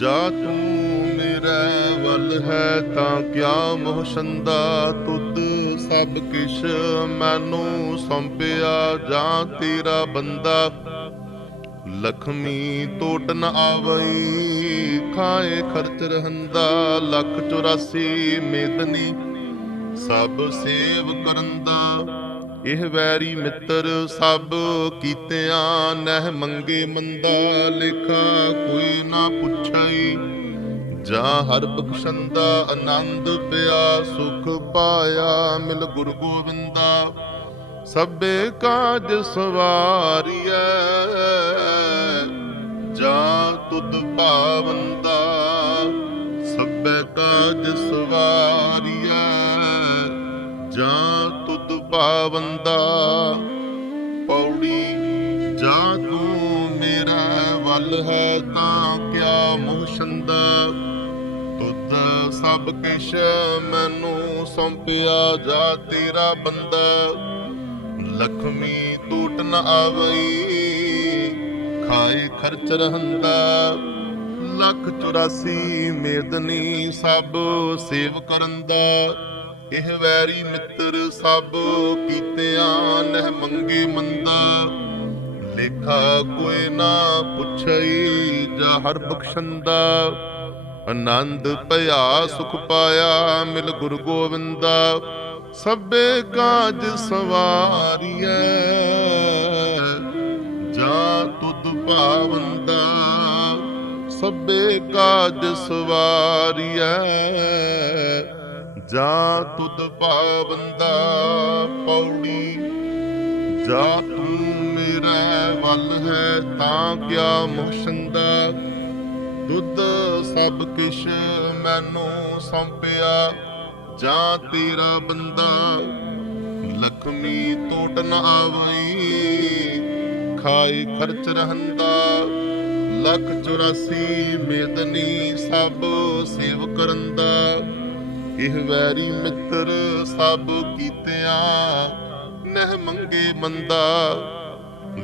ਜਾ ਤੂੰ ਮੇਰੇ ਵੱਲ ਹੈ ਤਾਂ ਕਿਆ ਮੋਹ ਤੁਧ ਸਭ ਕਿਛ ਮੈਨੂੰ ਸੌਂਪਿਆ? ਜਾਂ ਤੇਰਾ ਬੰਦਾ ਲਖਮੀ ਟੋਟ ਨ ਆਵਈ? ਖਾਏ ਖਰਚ ਰਹੰਦਾ ਲੱਖ 84 ਮੇਦਨੀ। ਸਭ ਸੇਵ ਕਰੰਦਾ ਇਹ ਵੈਰੀ ਮਿੱਤਰ ਸਭ ਕੀਤਿਆਂ ਨਹਿ ਮੰਗੇ ਮੰਦਾ ਲੇਖਾ ਕੋਈ ਨਾ ਪੁੱਛਈ। ਜਾਂ ਹਰ ਬਖਸ਼ੰਦਾ ਆਨੰਦ ਪਿਆ, ਸੁਖ ਪਾਇਆ ਮਿਲ ਗੁਰ ਗੋਬਿੰਦਾ ਸਭੇ ਕਾਜ ਸਵਾਰੀਐ ਤੁਧ ਭਾਵੰਦਾ ਪੌੜੀ, ਜਾਂ ਤੂੰ ਮੇਰਾ ਵੱਲ ਹੈ ਤਾਂ ਕਿਆ ਮੁਹਸ਼ੰਦਾ ਤੁਧ ਸਭ ਕਿਛ ਮੈਨੂੰ ਸੌਂਪਿਆ ਜਾ ਤੇਰਾ ਬੰਦਾ। ਲਖਮੀ ਟੂਟ ਨ ਆਵਈ, ਖਾਏ ਖਰਚ ਰਹੰਦਾ। ਲੱਖ 84 ਮੇਦਨੀ ਸਭ ਸੇਵ ਕਰਨ ਦਾ ਇਹ ਵੈਰੀ ਮਿੱਤਰ ਸਭ ਕੀਤਿਆਂ ਨਹਿ ਮੰਗੇ ਮੰਦਾ ਲੇਖਾ ਕੋਈ ਨਾ ਪੁੱਛਈ ਜਾ ਹਰ ਬਖਸ਼ੰਦਾ। ਆਨੰਦ ਭਇਆ ਸੁਖ ਪਾਇਆ ਮਿਲ ਗੁਰ ਗੋਬਿੰਦਾ ਸਭੇ ਕਾਜ ਸਵਾਰੀਐ। ਜਾ ਤੁਧ ਭਾਵੰਦਾ ਸਭੇ ਕਾਜ ਸਵਾਰੀਐ। ਜਾ ਤੁਧ ਭਾਵੰਦਾ ਪੌੜੀ, ਜਾ ਤੂੰ ਮੇਰਾ ਵੱਲ ਹੈ ਤਾਂ ਕਿਆ ਮੁਹਸ਼ੰਦਾ ਦੁੱਧ ਸਭ ਕਿਛ ਮੈਨੂੰ ਸੌਂਪਿਆ, ਜਾਂ ਤੇਰਾ ਬੰਦਾ ਲਖਮੀ ਟੋਟ ਨ ਆਵਈ। ਖਾਏ ਖਰਚ ਰਹੰਦਾ, ਲੱਖ 84 ਮੇਦਨੀ ਸਭ ਸੇਵ ਕਰੰਦਾ। ਇਹ ਵੈਰੀ ਮਿੱਤਰ ਸਭ ਕੀਤਿਆਂ ਨਹਿ ਮੰਗੇ ਮੰਦਾ।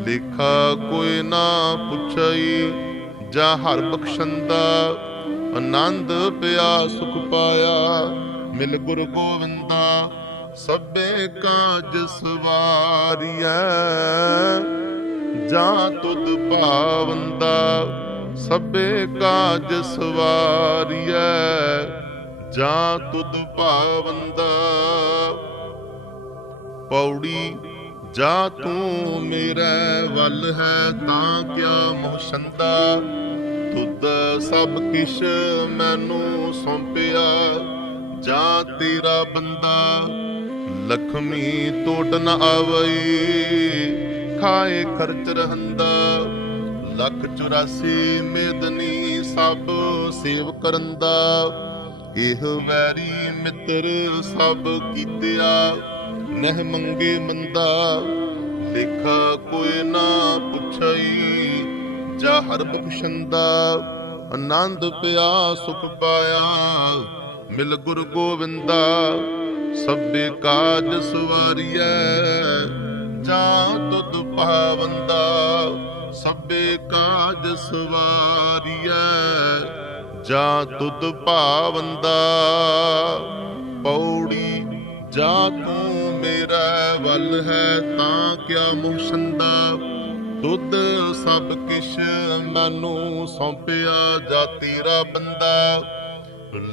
ਲੇਖਾ ਕੋਈ ਨਾ ਪੁੱਛਈ, ਜਾਂ ਹਰ ਬਖਸ਼ੰਦਾ। ਆਨੰਦ ਪਿਆ, ਸੁਖ ਪਾਇਆ, ਮਿਲ ਗੁਰ ਗੋਵਿੰਦਾ, ਸਭੇ ਕਾਜ ਸਵਾਰੀਐ। ਜਾਂ ਤੁਧ ਭਾਵੰਦਾ, ਸਭੇ ਕਾਜ ਸਵਾਰੀਐ। ਜਾਂ ਤੁਧ ਭਾਵੰਦਾ। ਪੌੜੀ, ਜਾ ਤੂੰ ਮੇਰੇ ਵੱਲ ਹੈ ਤਾਂ ਕਿਆ ਮੋਸ਼ੰਦਾ। ਤੁਧ ਸਭ ਕਿਛ ਮੈਨੂੰ ਸੌਂਪਿਆ, ਜਾਂ ਤੇਰਾ ਬੰਦਾ। ਲਖਮੀ ਟੋਟ ਨ ਆਵਈ, ਖਾਏ ਖਰਚ ਰਹੰਦਾ। ਲੱਖ 84 ਮੇਦਨੀ ਸਭ ਸੇਵ ਕਰਨ ਦਾ ਇਹ ਵੈਰੀ ਮਿੱਤਰ ਸਭ ਕੀਤਿਆ, ਨਹਿ ਮੰਗੇ ਮੰਦਾ। ਲੇਖਾ ਕੋਈ ਨਾ ਪੁੱਛਈ, ਜਾ ਹਰ ਬਖਸ਼ੰਦਾ। ਆਨੰਦ ਪਿਆ, ਸੁਖ ਪਾਇਆ, ਮਿਲ ਗੁਰ ਗੋਵਿੰਦਾ। ਸਭੇ ਕਾਜ ਸਵਾਰੀਐ ਜਾਂ ਤੁਧ ਪਾਵੰਦਾ। ਸਭੇ ਕਾਜ ਸਵਾਰੀਐ ਜਾਂ ਤੁਧ ਭਾਵੰਦਾ, ਪੌੜੀ ਜਾਂ ਤੂੰ ਮੇਰਾ ਵੱਲ ਹੈ, ਤਾਂ ਕਿਆ ਮੁਹਸ਼ੰਦਾ ਦੁੱਧ ਸਭ ਕਿਛ ਮੈਨੂੰ ਸੌਂਪਿਆ ਜਾ ਤੇਰਾ ਬੰਦਾ।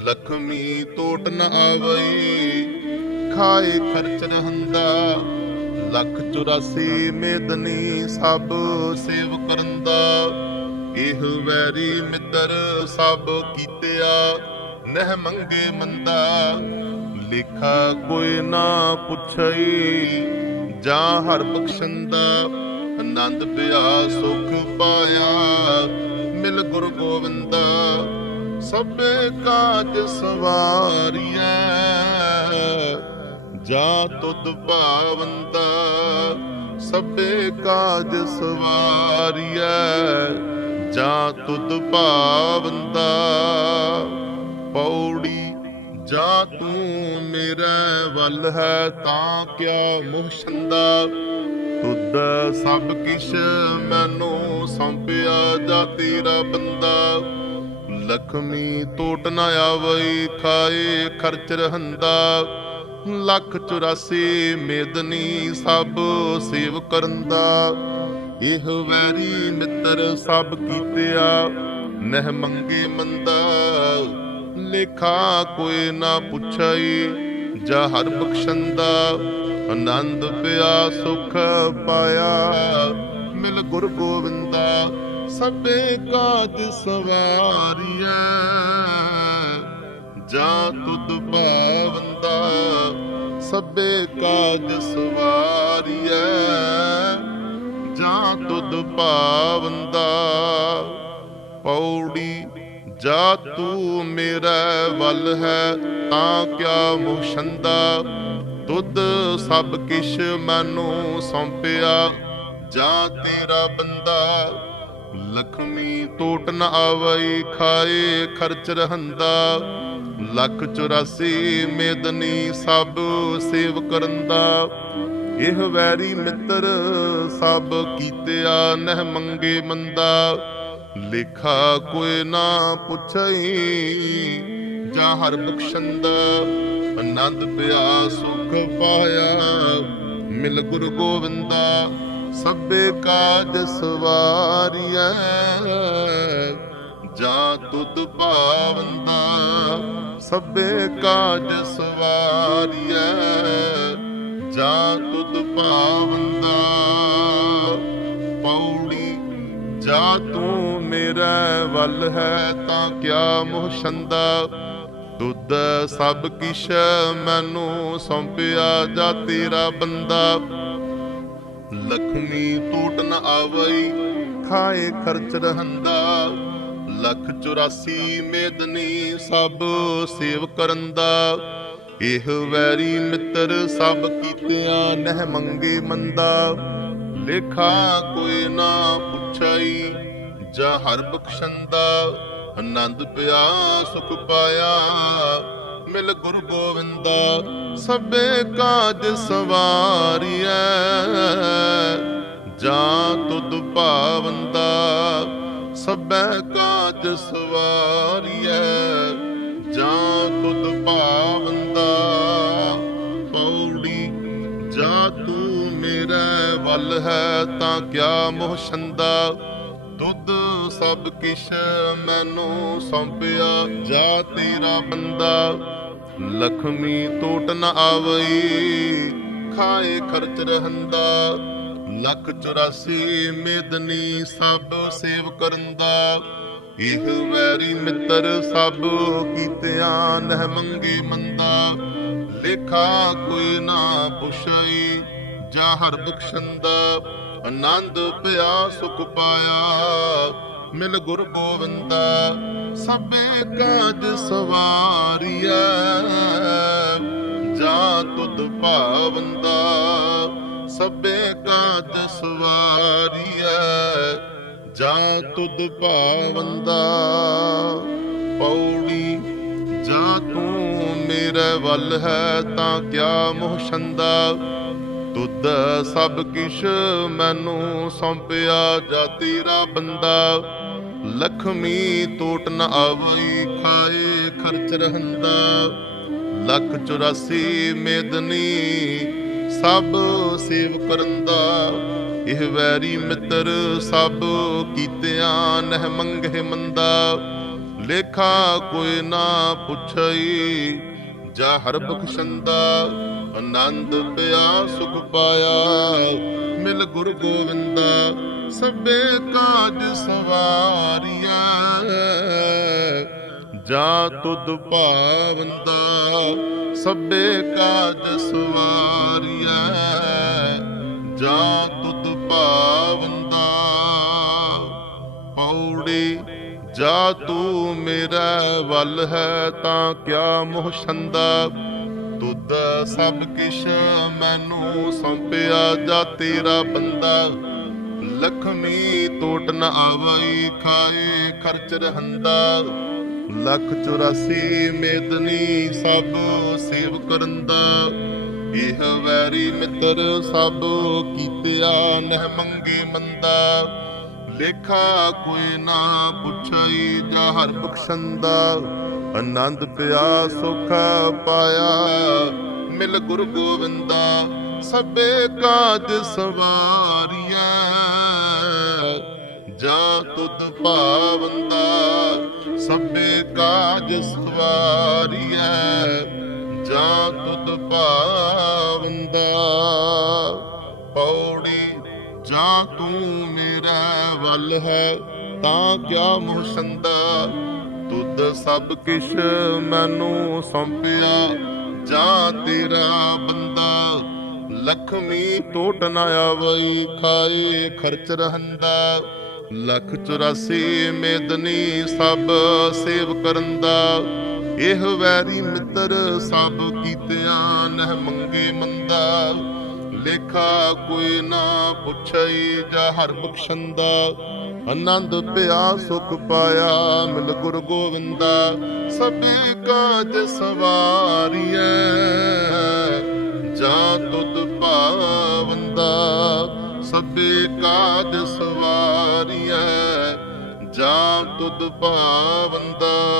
ਲਖਮੀ ਟੋਟ ਨ ਆਵਈ, ਖਾਏ ਖਰਚ ਰਹੰਦਾ ਲੱਖ 84 ਮੇਦਨੀ ਸਭ ਸੇਵ ਕਰਨ ਦਾ ਇਹ ਵੈਰੀ ਮਿੱਤਰ ਸਭ ਕੀਤਿਆ, ਨਹਿ ਮੰਗੇ ਮੰਦਾ। ਲੇਖਾ ਕੋਈ ਨਾ ਪੁੱਛਈ, ਜਾਂ ਹਰ ਬਖਸ਼ੰਦਾ ਆਨੰਦ ਪਿਆ, ਸੁਖ ਪਾਇਆ। ਮਿਲ ਗੁਰ ਗੋਵਿੰਦਾ, ਸਭੇ ਕਾਜ ਸਵਾਰੀਐ। ਜਾ ਤੁਧ ਭਾਵੰਦਾ, ਸਭੇ ਕਾਜ ਸਵਾਰੀਐ। ਜਾ ਤੁਧ ਭਾਵੰਦਾ, ਪੌੜੀ ਜਾ ਤੂੰ ਮੇਰੇ ਵੱਲ ਹੈ ਤਾਂ ਕਿਆ ਮੁਹਸ਼ੰਦਾ ਤੁਧ ਸਭ ਕਿਛ ਮੈਨੂੰ ਸੌਂਪਿਆ ਜਾ ਤੇਰਾ ਬੰਦਾ। ਲਖਮੀ ਟੋਟ ਨਾ ਆਵਈ, ਖਾਏ ਖਰਚ ਰਹੰਦਾ। ਲੱਖ 84 ਮੇਦਨੀ ਸਭ ਸੇਵ ਕਰੰਦਾ। ਇਹ ਵੈਰੀ ਮਿੱਤਰ ਸਭ ਕੀਤਿਆ, ਨਹਿ ਮੰਗੇ ਮੰਦਾ। ਲੇਖਾ ਕੋਈ ਨਾ ਪੁੱਛਈ, ਜਾ ਹਰ ਬਖਸ਼ੰਦਾ। ਆਨੰਦ ਪਿਆ, ਸੁਖ ਪਾਇਆ। ਮਿਲ ਗੁਰ ਗੋਬਿੰਦਾ ਸਭੇ ਕਾਜ ਸਵਾਰੀਐ। ਜਾ ਤੁਧ ਭਾਵੰਦਾ, ਸਭੇ ਕਾਜ ਸਵਾਰੀਐ ਦੁੱਧ ਪਾਵੰਦਾ ਭਾਵੰਦਾ, ਪੌੜੀ ਜਾ ਤੂੰ ਮੇਰਾ ਵੱਲ ਹੈ, ਤਾਂ ਕਿਆ ਮੁਸ਼ੰਦਾ? ਤੁਧ ਸਭ ਕਿਛ ਮੈਨੂੰ ਸੌਂਪਿਆ, ਜਾਂ ਤੇਰਾ ਬੰਦਾ? ਲਖਮੀ ਟੋਟ ਨ ਆਵਈ, ਖਾਏ ਖਰਚ ਰਹੰਦਾ। ਲੱਖ 84 ਮੇਦਨੀ ਸਭ ਸੇਵ ਕਰੰਦਾ। ਇਹ ਵੈਰੀ ਮਿੱਤਰ ਸਭ ਕੀਤਿਆ ਨਹਿ ਮੰਗੇ ਮੰਦਾ। ਲੇਖਾ ਕੋਈ ਨਾ ਪੁੱਛਈ, ਜਾਂ ਹਰ ਬਖਸ਼ੰਦਾ ਆਨੰਦ ਪਿਆ ਸੁਖ ਪਾਇਆ। ਮਿਲ ਗੁਰ ਗੋਵਿੰਦਾ ਸਭੇ ਕਾਜ ਸਵਾਰੀਐ। ਜਾਂ ਤੁਧ ਪਾਵੰਦਾ ਸਭੇ ਕਾਜ ਸਵਾਰੀਐ। ਜਾਂ ਤੁਧ ਭਾਵੰਦਾ। ਪੌੜੀ ਜਾ ਤੂੰ ਮੇਰਾ ਵੱਲ ਹੈ, ਤਾਂ ਕਿਆ ਮੋਹਸ਼ੰਦਾ ਦੁੱਧ ਸਭ ਕਿਛ ਮੈਨੂੰ ਸੌਂਪਿਆ ਜਾ ਤੇਰਾ ਬੰਦਾ। ਲਖਮੀ ਟੂਟ ਨ ਆਵਈ, ਖਾਏ ਖਰਚ ਰਹੰਦਾ। ਲੱਖ 84 ਮੇਦਨੀ ਸਭ ਸੇਵ ਕਰਨ ਦਾ ਇਹ ਵੈਰੀ ਮਿੱਤਰ ਸਭ ਕੀਤਿਆਂ ਨਹਿ ਮੰਗੇ ਮੰਦਾ। ਲੇਖਾ ਕੋਈ ਨਾ ਪੁੱਛਾਈ, ਜਾ ਹਰ ਬਖਸ਼ੰਦਾ। ਆਨੰਦ ਪਿਆ, ਸੁਖ ਪਾਇਆ, ਮਿਲ ਗੁਰੂ ਗੋਵਿੰਦਾ। ਸਭੇ ਕਾਜ ਸਵਾਰੀਐ, ਜਾਂ ਤੁਧ ਭਾਵੰਦਾ। ਸਭੈ ਕਾਜ ਸਵਾਰੀਐ, ਜਾਂ ਤੁਧ ਭਾਵੰਦਾ। ਵੱਲ ਹੈ ਤਾਂ ਕਿਆ ਮੋਹਸ਼ੰਦਾ ਦੁੱਧ ਸਭ ਕਿਛ ਮੈਨੂੰ ਸੌਂਪਿਆ, ਜਾ ਤੇਰਾ ਬੰਦਾ। ਲਖਮੀ ਟੋਟ ਨ ਆਵਈ, ਖਾਏ ਖਰਚ ਰਹੰਦਾ। ਲੱਖ 84 ਮੇਦਨੀ ਸਭ ਸੇਵ ਕਰੰਦਾ। ਇਹ ਵੈਰੀ ਮਿੱਤਰ ਸਭ ਕੀਤਿਆਂ ਨਹਿ ਮੰਗੇ ਮੰਦਾ। ਲੇਖਾ ਕੋਈ ਨਾ ਪੁੱਛਈ ਜਾ ਹਰ ਬਖਸ਼ੰਦਾ, ਆਨੰਦ ਪਿਆ ਸੁਖ ਪਾਇਆ। ਮਿਲ ਗੁਰ ਗੋਵਿੰਦਾ, ਸਭੇ ਕਾਜ ਸਵਾਰੀਐ। ਜਾ ਤੁਧ ਭਾਵੰਦਾ, ਸਭੇ ਕਾਜ ਸਵਾਰੀਐ। ਜਾ ਤੁਧ ਭਾਵੰਦਾ, ਪੌੜੀ, ਜਾ ਤੂੰ ਮੇਰੇ ਵੱਲ ਹੈ, ਤਾਂ ਕਿਆ ਮੋਹ ਮੋਹਸ਼ੰਦਾ ਤੁਧ ਸਭ ਕਿਛ ਮੈਨੂੰ ਸੌਂਪਿਆ ਜਾ ਤੇਰਾ ਬੰਦਾ ਲਖਮੀ ਟੋਟ ਨ ਆਵਈ ਖਾਏ ਖਰਚ ਰਹੰਦਾ। ਲੱਖ 84 ਮੇਦਨੀ ਸਭ ਸੇਵ ਕਰੰਦਾ ਇਹ ਵੈਰੀ ਮਿੱਤਰ ਸਭ ਕੀਤਿਆਂ ਨਹਿ ਮੰਗੇ ਮੰਦਾ। ਲੇਖਾ ਕੋਈ ਨਾ ਪੁੱਛਈ, ਜਾ ਹਰ ਬਖਸ਼ੰਦਾ। ਆਨੰਦ ਪਿਆ, ਸੁਖ ਪਾਇਆ। ਮਿਲ ਗੁਰ ਗੋਵਿੰਦਾ, ਸਭੇ ਕਾਜ ਸਵਾਰੀਐ। ਜਾ ਤੁਧ ਭਾਵੰਦਾ ਸਭੇ ਕਾਜ ਸਵਾਰੀਐ। ਜਾ ਤੁਧ ਭਾਵੰਦਾ ਪੌੜੀ, ਜਾ ਤੂੰ ਮੇਰਾ ਵੱਲ ਹੈ, ਤਾਂ ਕਿਆ ਮੋਹਸ਼ੰਦਾ ਤੁਧ ਸਭ ਕਿਛ ਮੈਨੂੰ ਸੌਂਪਿਆ ਜਾ ਤੇਰਾ ਬੰਦਾ। ਲਖਮੀ ਟੋਟ ਨ ਆਵਈ ਖਾਏ ਖਰਚ ਰਹੰਦਾ। ਲੱਖ 84 ਮੇਦਨੀ ਸਭ ਸੇਵ ਕਰੰਦਾ। ਇਹ ਵੈਰੀ ਮਿੱਤਰ ਸਭ ਕੀਤਿਆ ਨਹਿ ਮੰਗੇ ਮੰਦਾ। ਲੇਖਾ ਕੋਈ ਨਾ ਪੁੱਛਈ ਜਾ ਹਰ ਬਖਸ਼ੰਦਾ। ਆਨੰਦ ਪਿਆ, ਸੁਖ ਪਾਇਆ। ਮਿਲ ਗੁਰੂ ਗੋਵਿੰਦਾ, ਸਭੇ ਕਾਜ ਸਵਾਰੀਐ। ਜਾ ਤੁਧ ਭਾਵੰਦਾ, ਸਭੇ ਕਾਜ ਸਵਾਰੀਐ। ਜਾ ਤੁਧ ਭਾਵੰਦਾ, ਪੌੜੀ, ਜਾਂ ਤੂੰ ਮੇਰੇ ਵੱਲ ਹੈ, ਤਾਂ ਕਿਆ ਮੁਹਸੰਦਾ ਤੁਧ ਸਭ ਕਿਛ ਮੈਨੂੰ ਸੌਂਪਿਆ, ਜਾਂ ਤੇਰਾ ਬੰਦਾ ਲਖਮੀ ਟੋਟ ਨਾ ਆਵਈ, ਖਾਏ ਖਰਚ ਰਹੰਦਾ। ਲੱਖ 84 ਮੇਦਨੀ ਸਭ ਸੇਵ ਕਰੰਦਾ। ਇਹ ਵੈਰੀ ਮਿੱਤਰ ਸਭ ਕੀਤਿਆਂ ਨਹਿ ਮੰਗੇ ਮੰਦਾ। ਲੇਖਾ ਕੋਈ ਨਾ ਪੁੱਛਈ ਜਾ ਹਰ ਬਖਸ਼ੰਦਾ। ਆਨੰਦ ਪਿਆ, ਸੁਖ ਪਾਇਆ, ਮਿਲ ਗੁਰ ਗੋਵਿੰਦਾ ਸਭੇ ਕਾਜ ਸਵਾਰੀਐ। ਜਾ ਤੁਧ ਭਾਵੰਦਾ ਸਭੇ ਕਾਜ ਸਵਾਰੀਐ। ਜਾ ਤੁਧ ਭਾਵੰਦਾ।